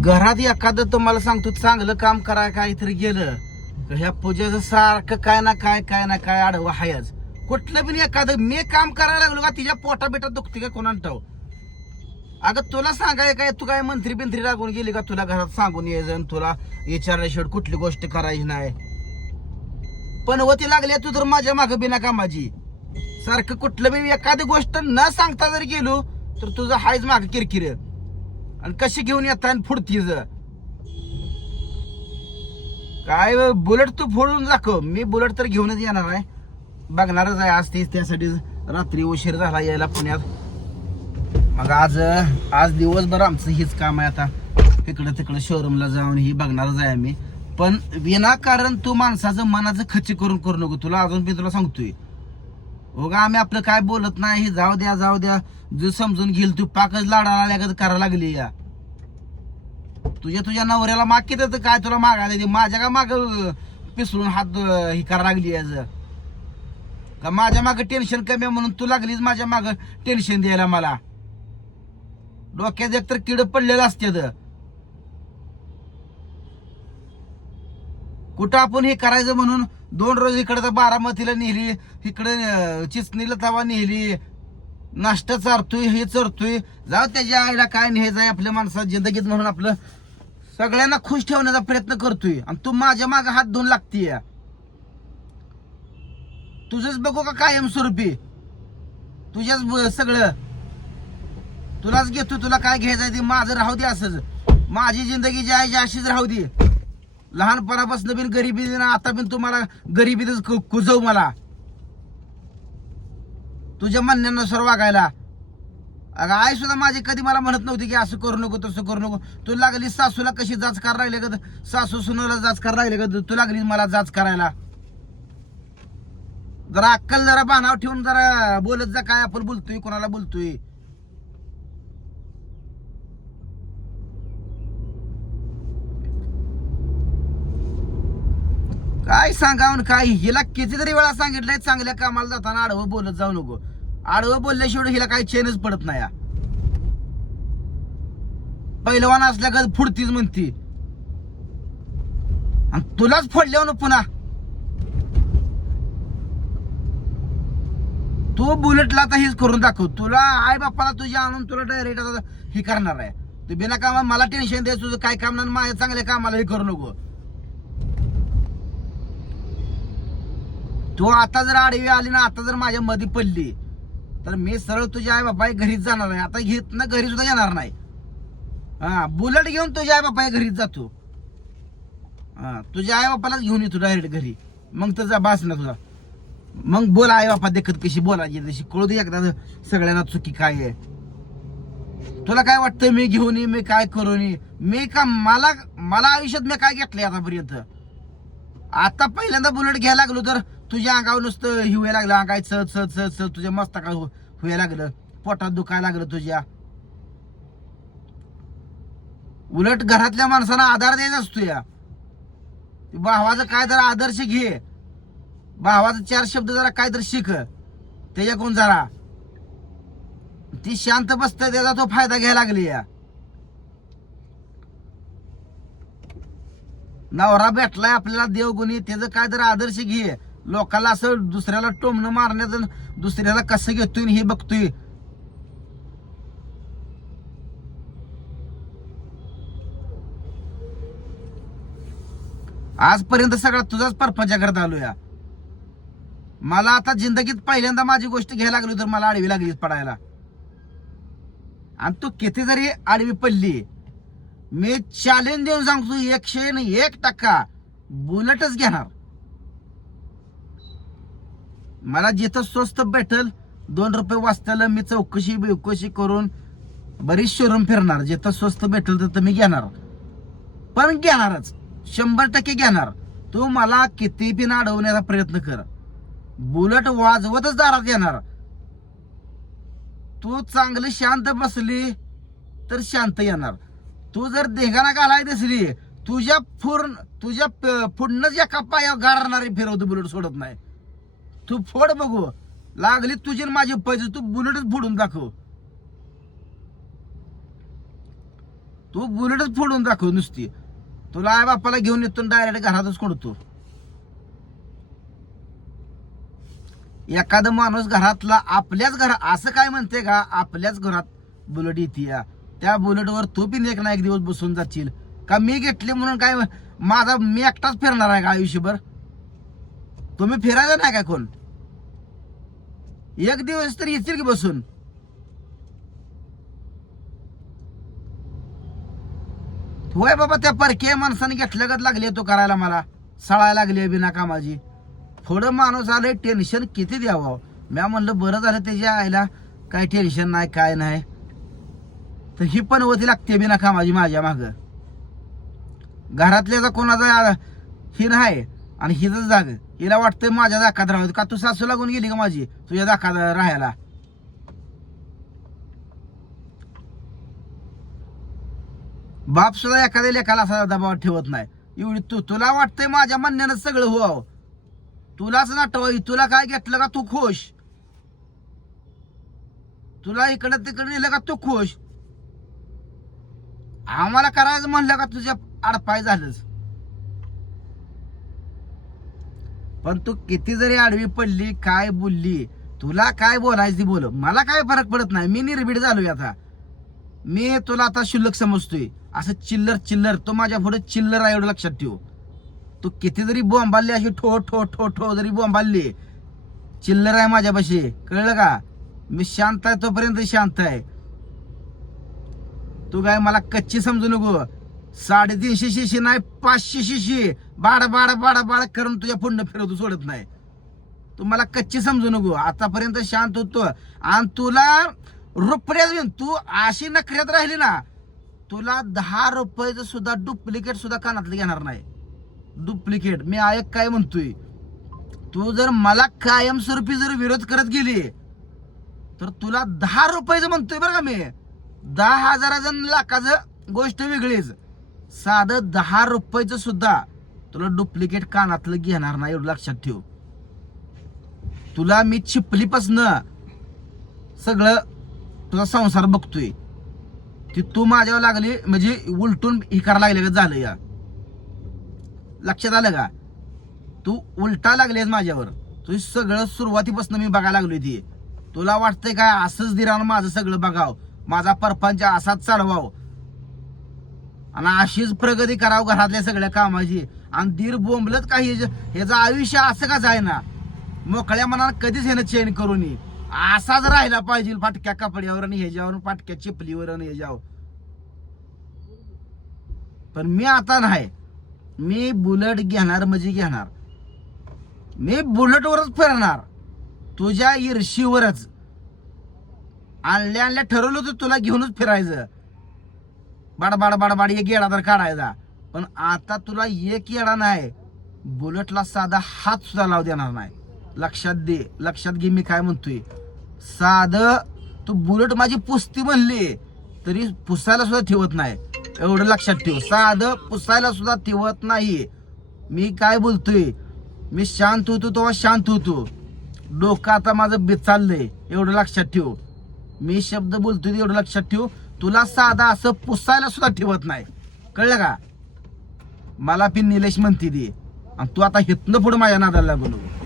घरात एखादं तुम्हाला सांगतो चांगलं काम कराय काहीतरी गेलं ह्या पूजेचं सारखं काय ना काय काय ना काय आडवं हायच. कुठलं बी एखादं मी काम करायला लागलो का तिच्या पोटा बिटा दुखते का कोणा ठाव अगं तुला सांगाय काय तू काय मंत्री बिंत्री लागून गेली का तुला घरात सांगून यायचं तुला विचारल्याशिवाय कुठली गोष्ट करायची नाही? पण होती लागली तू तर माझ्या मागं बिना कामाची. सारखं कुठलं बी एखादी गोष्ट न सांगता जर गेलो तर तुझं हायच माग किरकिर. आणि कशी घेऊन येता आणि फुडतीच काय बुलेट तू फोडून दाखव. मी बुलेट तर घेऊनच येणार आहे. बघणारच आहे आज तेच त्यासाठी रात्री उशीर झाला यायला पुण्यात. मग आज आज दिवसभर आमचं हेच काम आहे आता. इकडं तिकडं शोरूमला जाऊन ही बघणारच आहे आम्ही. पण विनाकारण तू माणसाचं मनाचं खच्ची करून करू नको. तुला अजून मी तुला सांगतोय. उगा आम्ही आपलं काय बोलत नाही. हे जाऊ द्या जाऊ द्या. जो समजून घेईल तू पाकच लाडाला लागत करायला लागली या. तुझ्या तुझ्या नवऱ्याला माग किती तर काय तुला मागायला दे माझ्या का माग पिसळून हात हे करा लागली आज? का माझ्या माग टेन्शन कमी आहे म्हणून तू लागलीच माझ्या माग टेन्शन द्यायला मला? डोक्यात एक तर किड पडलेलं असते कुठं आपण हे करायचं म्हणून दोन रोज इकडे तर बारामतीला नेली इकडे चिचणीला तवा नेली नाश्ता चारतोय हे चरतोय. जाऊ त्याच्या आईला काय न्यायचं आहे आपल्या माणसात जिंदगीत म्हणून आपलं. सगळ्यांना खुश ठेवण्याचा प्रयत्न करतोय. आणि तू माझ्या माग हात धुवून लागतीय. तुझंच बघू का कायमस्वरूपी? तुझ्याच सगळं. तुलाच घेतो तुला काय घ्यायचं ते माझं राहू दे असंच. माझी जिंदगी जी आहे जी अशीच राहू दे. लहानपणापासून बिन गरिबी आता बिन तुम्हाला गरिबीतच कु- कुजव मला. तुझ्या म्हणण्यानुसार वागायला. अगं आई सुद्धा माझी कधी मला म्हणत नव्हती की असं करू नको तसं करू नको. तू लागली सासूला कशी जाच कर राहिले का सासू सुनाला जाच कर राहिले का तू लागली मला जाच करायला. जरा अक्कल जरा बाणाव ठेवून जरा बोलत जा काय आपण बोलतोय कोणाला बोलतोय. काय सांगावं काय? हिला कितीतरी वेळा सांगितलंय चांगल्या कामाला जाताना आडवं बोलत जाऊ नको. आडवं बोलल्याशिवाय हिला काही चेनच पडत नाही. हा. पहिलवान असल्या का फुडतीच म्हणती. आणि तुलाच फोडल्यावर ना पुन्हा. तू बुलेटला आता हेच करून दाखव. तुला आई बापाला तुझ्या आणून तुला डायरेक्ट आता हे करणार आहे. तू बिना कामा मला टेन्शन द्यायचं तुझं काय काम नाही माझ्या चांगल्या कामाला हे करू नको. तू आता जर आडवी आली ना आता जर माझ्या मध्ये पडली तर मी सरळ तुझ्या आई बापाय घरीच जाणार नाही. आता घेत ना घरी सुद्धा येणार नाही. हा बुलेट घेऊन तुझ्या आई बापाय घरीच जातो. हा तुझ्या आई बापालाच घेऊन येतो डायरेक्ट घरी. मग तुझा बास ना तुझा मग बोला आई बापा देखत कशी बोलायची तशी कळू दे एकदा सगळ्यांना चुकी काय आहे. तुला काय वाटतं मी घेऊन ये मी काय करू नये मी का मला मला आयुष्यात मी काय घेतलंय आतापर्यंत? आता पहिल्यांदा बुलेट घ्यायला लागलो तर तुझ्या अंगावर नुसतं हिवायला लागलं अंगाय चढ चढ चढ चढ तुझ्या मस्तका हुया हो- लागलं. पोटात दुखायला लागलं तुझ्या. उलट घरातल्या माणसांना आधार द्यायचा असतो या. भावाचं काय तर आदर्श घे. भावाचं चार शब्द जरा काय तर शिक. त्याच्याकडून जरा. ती शांत बसत त्याचा तो फायदा घ्यायला लागली या. नवरा भेटलाय आपल्याला देवगुणी त्याचं काय तर आदर्श घे. लोकांना असं दुसऱ्याला टोमणं मारण्याचं दुसऱ्याला कसं घेतोय हे बघतोय. आजपर्यंत सगळा तुझाच परपंचा करत आलो या मला आता जिंदगीत पहिल्यांदा माझी गोष्ट घ्यायला लागली तर मला आडवी लागली पडायला. आणि तू किती जरी आडवी पडली मी चॅलेंज देऊन सांगतो एकशे एक टक्का बुलेटच घेणार. मला जिथं स्वस्त भेटल दोन रुपये वाचताला मी चौकशी बिवकशी करून बरीच शोरूम फिरणार. जिथं स्वस्त भेटल तिथं मी घेणार. पण घेणारच. शंभर टक्के घेणार. तू मला किती बिन अडवण्याचा प्रयत्न कर. बुलेट वाजवतच दारात येणार. तू चांगली शांत बसली तर शांत येणार. तू जर देगाना घालाय दिसली तुझ्या पूर्ण तुझ्या प- पुढनच एका पायावर गारणारी फिरवतो बुलेट सोडत नाही. तू फोड बघू. लागली तुझी माझी पैसे तू बुलेटच फोडून दाखव. तू बुलेटच फोडून दाखव नुसती. तुला आई बापाला घेऊन येतो डायरेक्ट घरातच कोणतो एखादा माणूस घरातला आपल्याच घरात असं काय म्हणते का? आपल्याच घरात बुलेट येते या. त्या बुलेटवर तू पण एक ना एक दिवस बसून जाशील. का मी घेतली म्हणून काय? माझा मी एकटाच फिरणार आहे का आयुष्यभर? तुम्ही फिरायला नाही का कोण? एक दिवस तरी येतील की बसून? होय बाबा त्या परके माणसाने घेतल्यागत लागली तो करायला मला. सळायला लागली बिना कामाची. थोडं माणूस आलंय टेन्शन किती द्यावं? म्या म्हणलं बरं झालं त्याच्या आईला. काय टेन्शन नाही काय नाही. तर ही पण होती लागते बिना कामाची माझ्या माग. घरातल्या कोणाचा ही नाही. आणि हिचं जाग. हिला वाटतंय माझ्या दाखात राहू का तू सासू लागून गेली का माझी? तुझ्या दाखात राहायला. बाप सुद्धा एखाद्या लेखाला असा दबाव ठेवत नाही. एवढी तू तुला वाटतंय माझ्या म्हणण्यानं सगळं हो तुलाच नाटवाई तुला काय घेतलं का तू खुश? तुला इकडं तिकडे नेलं का तू खुश? आम्हाला करायचं म्हणलं का तुझ्या आडपाय झालंच. पण तू किती जरी आडवी पडली काय बोलली तुला काय बोलायची ती बोल. मला काय फरक पडत नाही. मी निर्भीड झालोय आता. मी तुला आता शुल्लक समजतोय. असं चिल्लर चिल्लर. तो माझ्या पुढे चिल्लर आहे एवढं लक्षात ठेव. तू किती जरी बोंबालली अशी ठो ठो ठो ठो जरी बोंबालली चिल्लर आहे माझ्यापाशी. कळलं का? मी शांत आहे तोपर्यंत शांत आहे. तू काय मला कच्ची समजू नको. साडेतीनशे शिशी नाही पाचशे शिशी. बाड बाड बाड बाड करून तुझ्या पुढनं फिरवतो सोडत नाही. तू मला कच्ची समजू नको. आतापर्यंत शांत होतो. आणि तुला रुपयाच तू अशी नखऱ्यात राहिली ना तुला दहा रुपयाचं सुद्धा डुप्लिकेट सुद्धा कानातलं घेणार नाही. डुप्लिकेट मी ऐक काय म्हणतोय? तू जर मला कायमस्वरूपी जर विरोध करत गेली तर तुला दहा रुपयाचं म्हणतोय बरं का मी. दहा हजाराचं लाखाचं गोष्ट वेगळीच. साधं दहा रुपयाचं सुद्धा तुला डुप्लिकेट कानातलं घेणार नाही एवढं लक्षात ठेव. तुला मी चिपलीपासनं सगळं तुझा संसार बघतोय. ती तू माझ्यावर लागली म्हणजे उलटून हे करायला लागले का झालं या? लक्षात आलं का? तू उलटा लागलीस माझ्यावर. तुझी सगळं सुरुवातीपासून मी बघायला लागलो ती. तुला वाटतंय काय असंच दिरानं माझं सगळं बघावं? माझा परपंच असाच चालवावं. आणि अशीच प्रगती करावं घरातल्या सगळ्या कामाची. आणि दीर बोंबलत काही ह्याचं आयुष्य असं का जायना? मोकळ्या मनानं कधीच ह्यानं चेंज करून असाच राहिला पाहिजे फाटक्या कपड्यावर आणि ह्याच्यावर फाटक्या चिपलीवर आणि ह्याच्यावर. पण मी आता नाही. मी बुलेट घेणार म्हणजे घेणार. मी बुलेटवरच फिरणार. तुझ्या ईर्षीवरच आणल्या आणल्या ठरवलं होतं तुला घेऊनच फिरायचं. बाड बाड बाड बाड एक येडा तर काढायचा. पण आता तुला एक येडा नाही बुलेटला साधा हात सुद्धा लावू देणार नाही. लक्षात दे लक्षात घे मी काय म्हणतोय. साध तू बुलेट माझी पुस्ती म्हणली तरी पुसायला सुद्धा ठेवत नाही. एवढं लक्षात ठेव. साधं पुसायला सुद्धा ठेवत नाही. मी काय बोलतोय? मी शांत होतो तेव्हा शांत होतो. डोकं आता माझं बेचाललंय. एवढं लक्षात ठेव. मी शब्द बोलतोय एवढं लक्षात ठेव. तुला साधा असं पुसायला सुद्धा ठेवत नाही. कळलं का? मला पण निलेश म्हणते ती. आणि तू आता हितनं पुढे माझ्या नादाला लागू नको